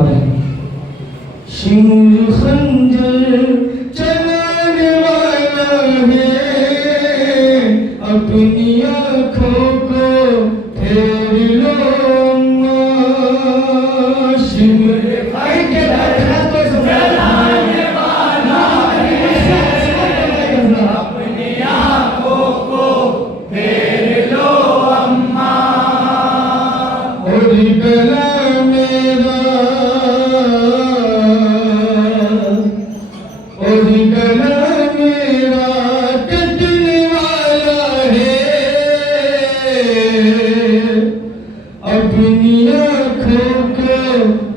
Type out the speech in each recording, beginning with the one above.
फरमा रहे हैं। शिमर खंजर चलाने वाला है, अपनी आँखों को फेर लो अम्मा। शिमर खंजर चलाने वाला है, अपनी आँखों को फेर लो अम्मा। और गला मेरा, और गला मेरा कटने वाला है, अपनी आँखों को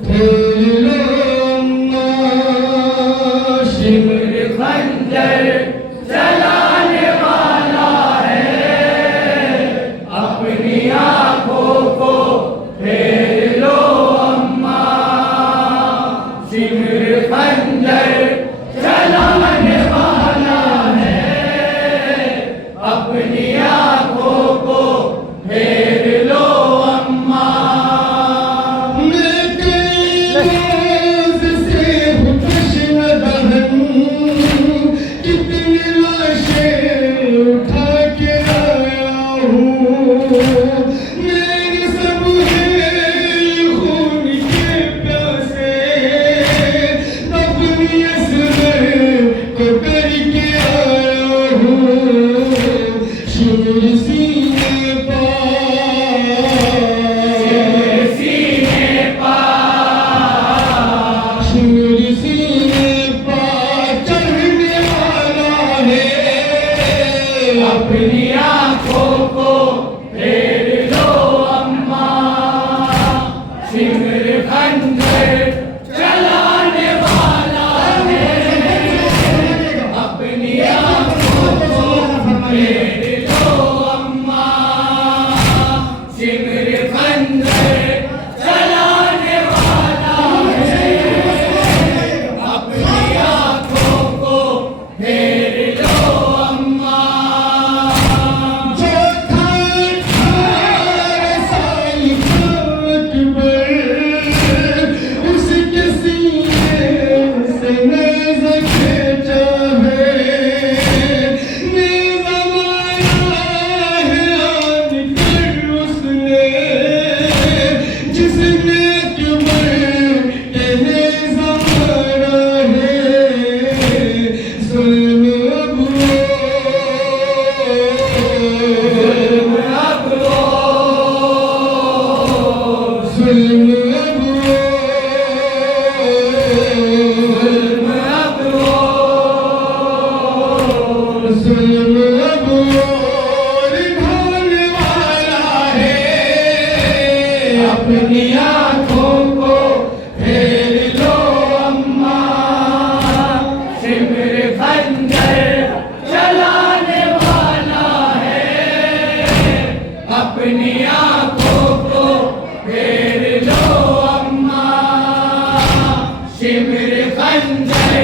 फेर लो अम्मा। शिमर खंजर चलाने वाला है, अपनी आँखों को फेर लो अम्मा। शिमर खंजर चलाने वाला है, अपनी आँखों को फेर लो अम्मा। मैं तेज से हूँ कृष्ण दहन, कितनी लाशें उठा के आया हूँ। मेरे सब है खून के प्यासे, अपनी असर को करके आया हूँ। शिमर सीने पार, शिमर सीने पार, शिमर सीने पार चढ़ने वाला है, अपनी आँखों को फेर लो अम्मा। शिमर खंजर चलाने वाला है, अपनी आँखों को फेर लो अम्मा। शिमर खंजर चलाने वाला है, अपनी आँखों को फेर लो अम्मा। जो था साई अकबर, उसके सीने से नेज़ा खींचा है। नेज़ा मारा है आनकर उसने, जिसने अकबर के नेज़ा मारा है। ज़ुल्म अब वो, ज़ुल्म अब वो, ज़ुल्म अब वो, ज़ुल्म अब वो, ज़ुल्म अब वो निभाने वाला है, अपनी आँखों को फेर लो अम्मा। शिमर खंजर चलाने वाला है, अपनी आँखों को फेर लो अम्मा। शिमर खंजर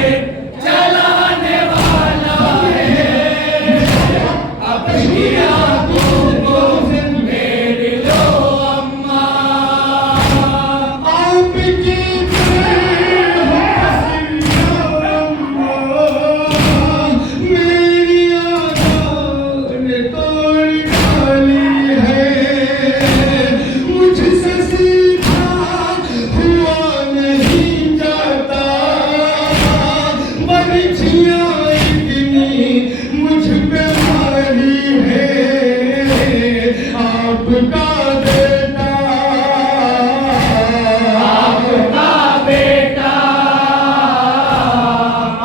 चलाने वाला है, अपनी आँखों को फेर लो अम्मा। आपकी मेरी आँखों ने तोड़ डाली है, मुझसे सीधा हुआ नहीं जाता। बरछियाँ इतनी मुझ पे मारी है, आपका बेटा, आपका बेटा,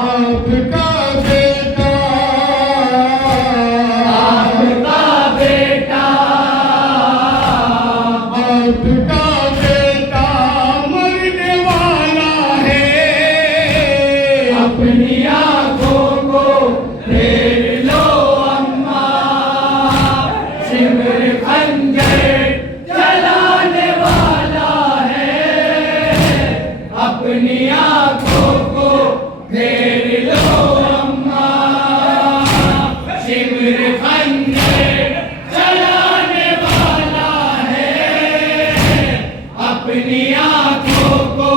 आपका बेटा, आपका बेटा, आपका बेटा मरने वाला है, अपनी आँखों को फेर लो अम्मा। शिमर खंजर चलाने वाला है, अपनी आँखों को फेर लो अम्मा। शिमर खंजर चलाने वाला है, अपनी आँखों को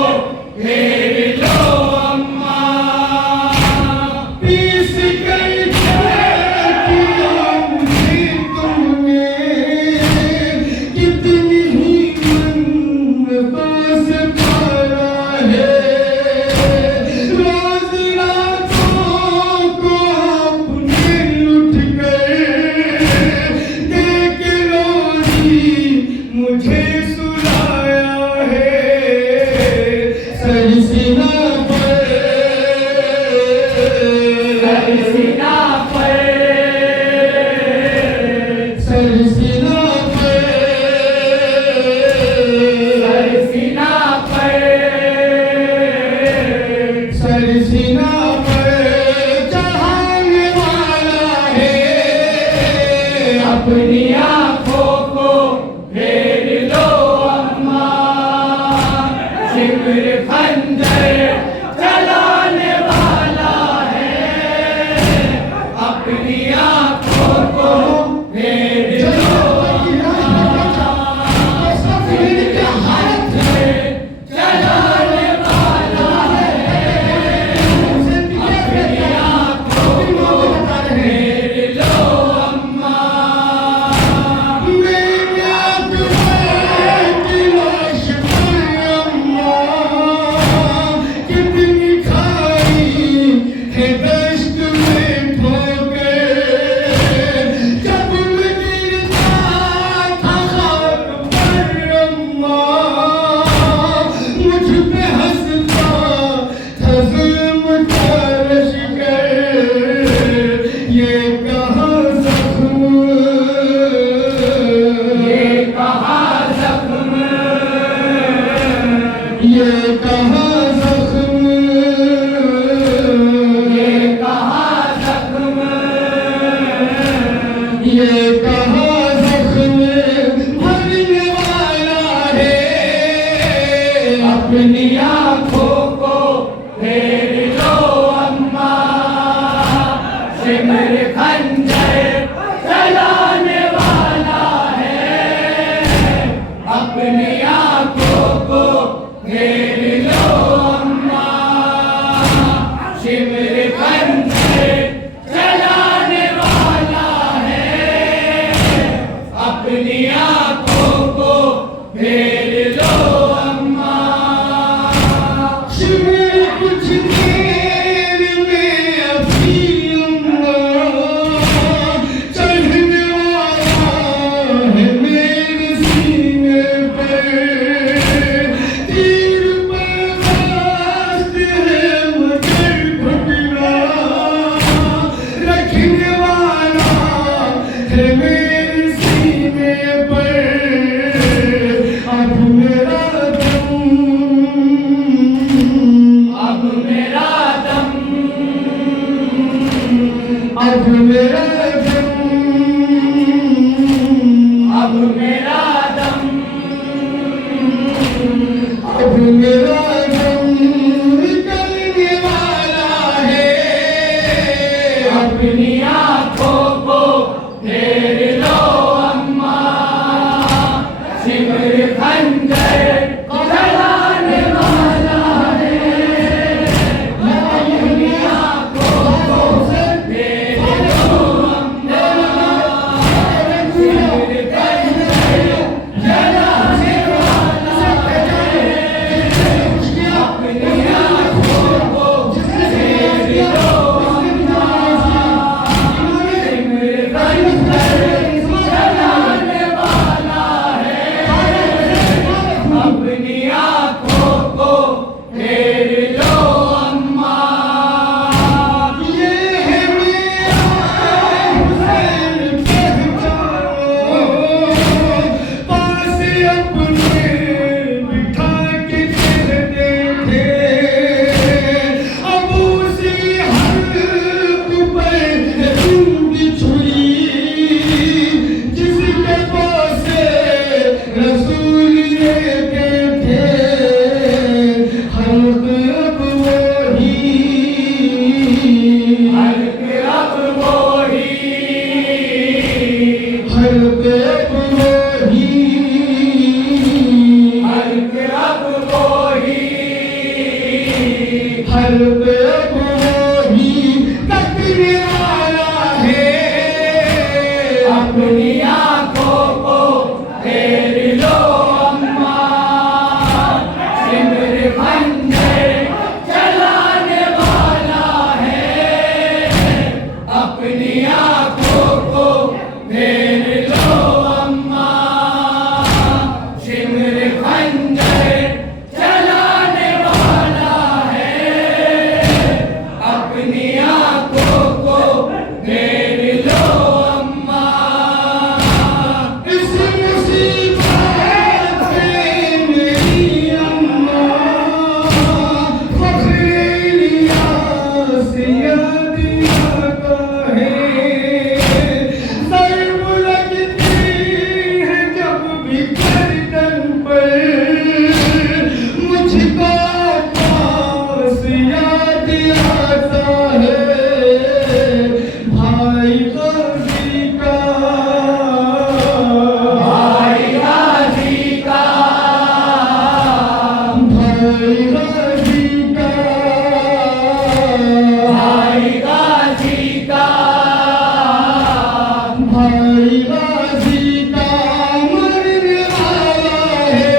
सिमर खंजर चलाने वाला है, अपनी आंखों को फेर लो अपनी आंखों को फेर लो अम्मा, सिमर खंजर चलाने वाला है, अपनी आंखों को फेर लो अम्मा, सिमर खंजर चलाने वाला है, अपनी आंखों को फेर लो अम्मा। कुछ देर में अभी चढ़ने वाला है मेरे सीने पर, तीर बर्दाश्त है मगर घुटना रखने वाला है मेरे सीने पर। अब मेरा अब मेरा दम, अब मेरा दम, अब मेरा दम, अब मेरा दम निकलने वाला है, अपनी आंखों को फेर लो अम्मा, सिमर खंजर चलाने वाला है, अपनी आंखों को फेर लो अम्मा, सिमर खंजर चलाने वाला है, अपनी आंखों को फेर लो अम्मा, सिमर खंजर चलाने वाला है, अपनी आंखों को फेर लो अम्मा। ये है मेरा हुसैन पहचानो, पास अपने बिठा के चलते थे, अब उसी हक पर जिंदगी छुई, जिसके पास रसूल लेके थे, हल्क अब वही, हल्क अब वही, हल्क अब वही, हल्क अब वही, हल्क अब वही तकने वाला है, अपनी आंखों को फेर लो अम्मा, सिमर खंजर चलाने वाला है, अपनी आंखों को फेर लो अम्मा, सिमर खंजर चलाने वाला है, भाई गाजी का, भाई गाजी का, भाई गाजी का मरने वाला है।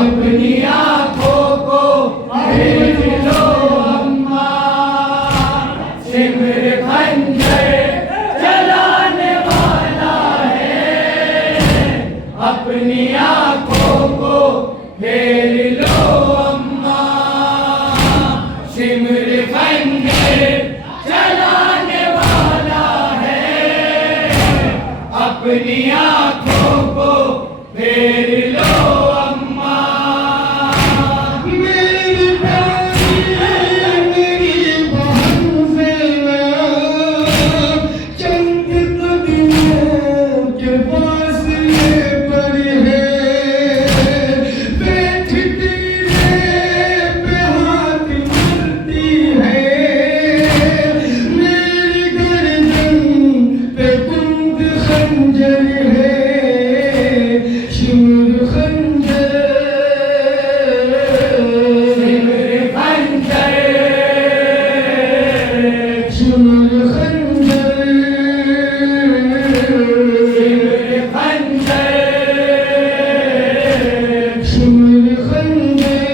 अपनी आंखों को भेज लो अम्मा, सिमर खंजर चलाने वाला है। अपनी आंखों को फेर लो अम्मा, सिमर खंजर चलाने वाला है। अपनी आंखों को फेर लो अम्मा। मेरी प्यारी मेरी बहन ज़ैनब, चंद कदमों के पास ये पड़ी है। बैठ तेरे पे हाथ मलती है, मेरी गर्दन पे कुंद खंजर है, शिमर खंजर, सिमर खंजर, शिमर खंजर, सिमर खंजर, शिमर खंजर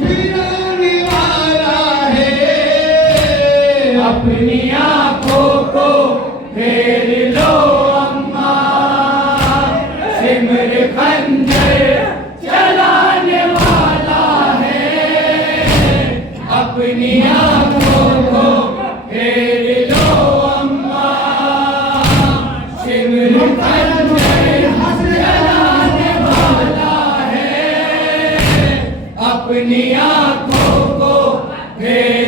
फिराने वाला है। अपनी आंखों को फेर लो अम्मा, सिमर खंजर चलाने वाला है। अपनी आंखों को फेर लो अम्मा, सिमर खंजर चलाने वाला है। अपनी आंखों को फेर